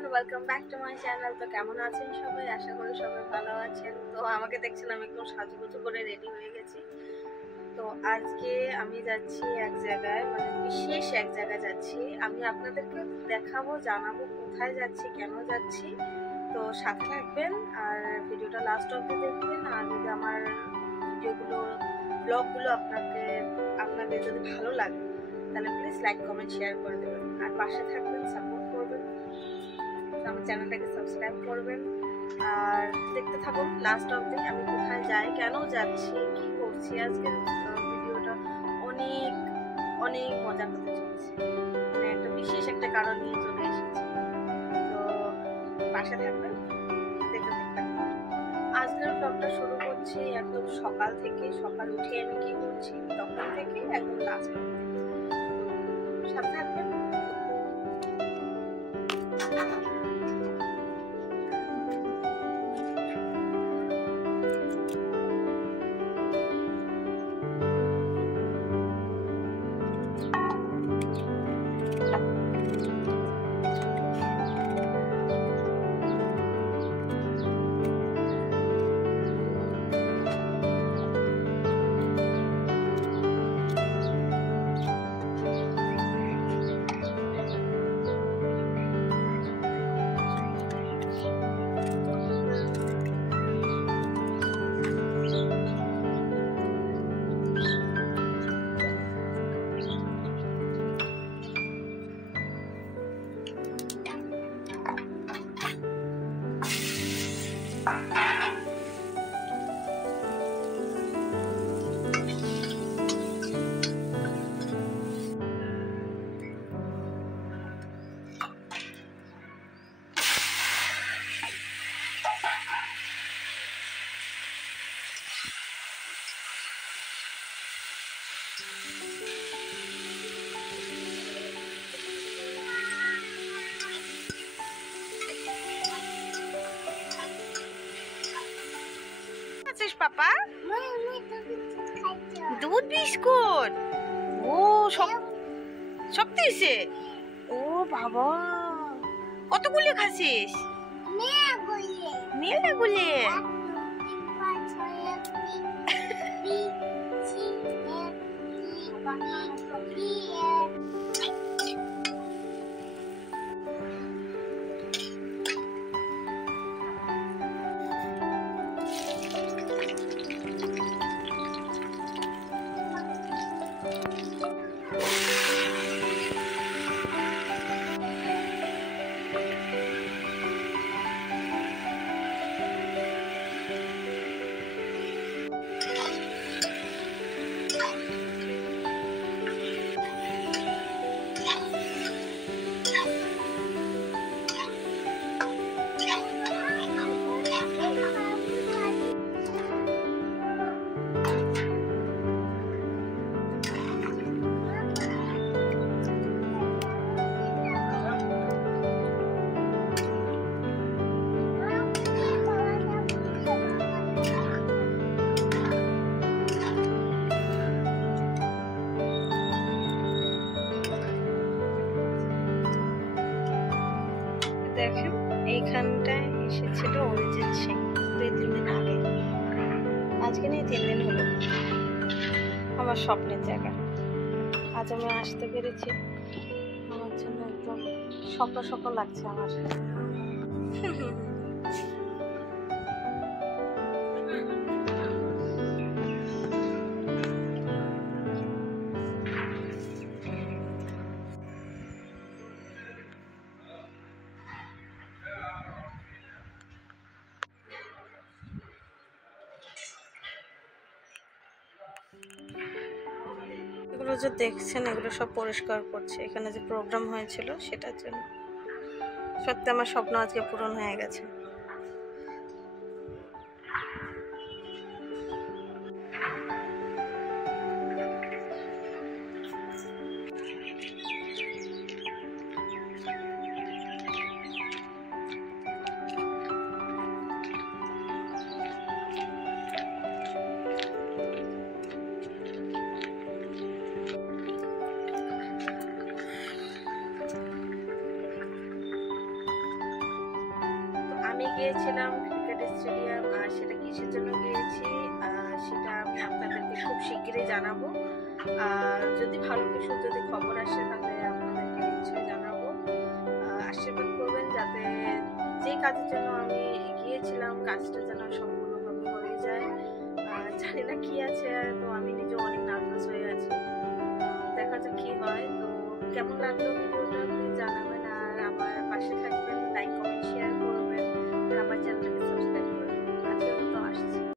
Everyone, welcome back to my channel. তো কেমন আছেন সবাই? আশা করি সবাই ভালো আছেন। তো আমাকে দেখছেন আমি একদম সাজুগুজু করে রেডি হয়ে গেছি। তো আজকে আমি যাচ্ছি এক জায়গায়, মানে বিশেষ এক জায়গায় যাচ্ছি। আমি আপনাদেরকে দেখাবো, জানাবো কোথায় যাচ্ছি, কেন যাচ্ছি। তো সাথে থাকবেন আর ভিডিওটা লাস্ট অবধি দেখবেন। আর যদি আমার ভিডিওগুলো, ব্লগগুলো আপনাদের যদি ভালো লাগে তাহলে প্লিজ লাইক, কমেন্ট, শেয়ার করে দেবেন। আর পাশে থাকবেন, সাপোর্ট করবেন, আমার চ্যানেলটাকে সাবস্ক্রাইব করবেন। আর দেখতে থাকুন লাস্ট অবধি আমি কোথায় যাই, কেন যাচ্ছি, কি করছি। আজকের ভিডিওটা অনেক অনেক মজা হতে চলেছে, মানে একটা বিশেষ একটা কারণ নিয়ে চলে এসেছি। তো পাশে থাকবেন, দেখতে থাকবেন। আজকের ব্লগটা শুরু করছি একদম সকাল থেকে। সকাল উঠে আমি কি করছি তখন থেকে একদম লাস্ট অবধি সাথে থাকবেন। পাপা দুধ বিস্কুট, ও সব দিয়েছে। ও বাবা, কতগুলি খাসিস? মেলা গুলি। দেখেন এইখানটায় এসেছিল অরিজিৎ সিং 2-3 দিন আগে। আজকে নিয়ে 3 দিন হলো। আমার স্বপ্নের জায়গা। আজ আমি আসতে পেরেছি। আমার জন্য একদম সকাল সকাল লাগছে আমার। এগুলো যে দেখছেন এগুলো সব পরিষ্কার করছে। এখানে যে প্রোগ্রাম হয়েছিল সেটার জন্য। সত্যি আমার স্বপ্ন আজকে পূরণ হয়ে গেছে। গিয়েছিলাম ক্রিকেট স্টেডিয়াম। আর সেটা কিসের জন্য গিয়েছি সেটা আমি আপনাদেরকে খুব শিগগিরই জানাবো। আর যদি ভালো কিছু যদি খবর আসে তাহলে আপনাদেরকে নিশ্চয়ই জানাবো। আশীর্বাদ করবেন যাতে যে কাজের জন্য আমি গিয়েছিলাম কাজটা যেন সম্পূর্ণভাবে হয়ে যায়। জানি না কি আছে, তো আমি নিজেও অনেক নার্ভাস হয়ে আছি। দেখা যাক কি হয়। তো কেমন লাগলো ভিডিও